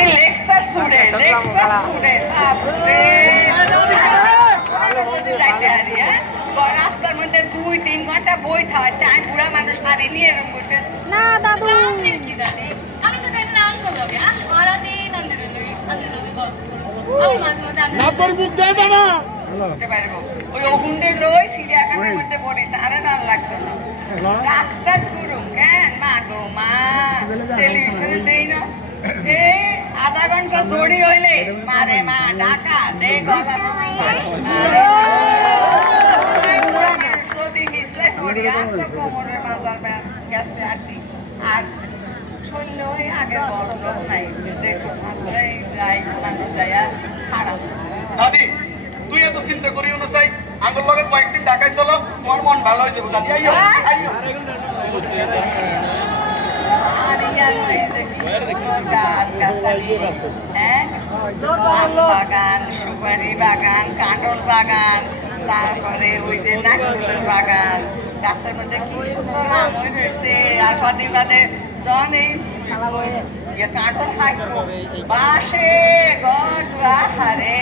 খালি লেকচার শুনে বাপরে যাইতে হারি হ্যাঁ রাস্তার মধ্যে 2-3 ঘন্টা বই খাওয়া চায় বুড়া মানুষ হারি নিয়ে এরকম বলতে না দাদু কি জানি আমি তো জানি না আনন্দ লাগে সারাদিন আনন্দ গল্প না তোর মুখ দেয় না ওই অগুন্ডের লই চিড়িয়াখানার মধ্যে পড়িস আরে নাম লাগতো না রাস্তা করুম কেন মা গো মা টেলিভিশনে দেই না এই আধা ঘন্টা দৌড়ি হইলে মারে মা ডাকা দে গলা যদি হিসলে করি আর তো কোমরের মাজার গেছে আর শৈল ওই আগের বড় লোক নাই দেখো আসলে যাই মানুষ যাইয়া খারাপ দাদি তুই এত চিন্তা করিও না চাই আমার লগে কয়েকদিন ঢাকায় চলো তোমার মন ভালো হয়ে যাবে দাদি আইও আইও বাগান সুপারি বাগান কাঁঠাল বাগান তারপরে ওই যে নারকেলের বাগান রাস্তার মধ্যে কি সুন্দর আম রয়েছে আর কদিন বাদে জন এই কাঁঠাল থাকবো বাসে ঘর হারে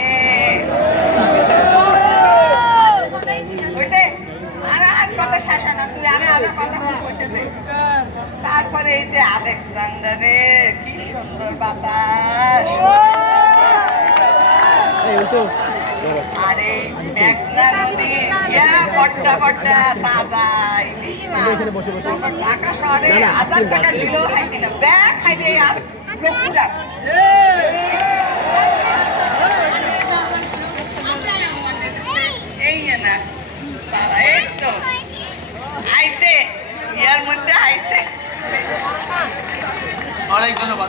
আর কথা শাসা না তুই আর কথা বলতে দে তারপরে এই যে আলেকজান্ডারে কি সুন্দর বাতাস আরে মেঘনা নদী বড্ডা তাজা ইলিশ মাছ ঢাকা শহরে 1000 টাকা দিলেও খাইবি না ব্যাগ খাইবে আর লোকরা এই না এই তো আইসে ইয়ার মধ্যে আইসে অনেক ধন্যবাদ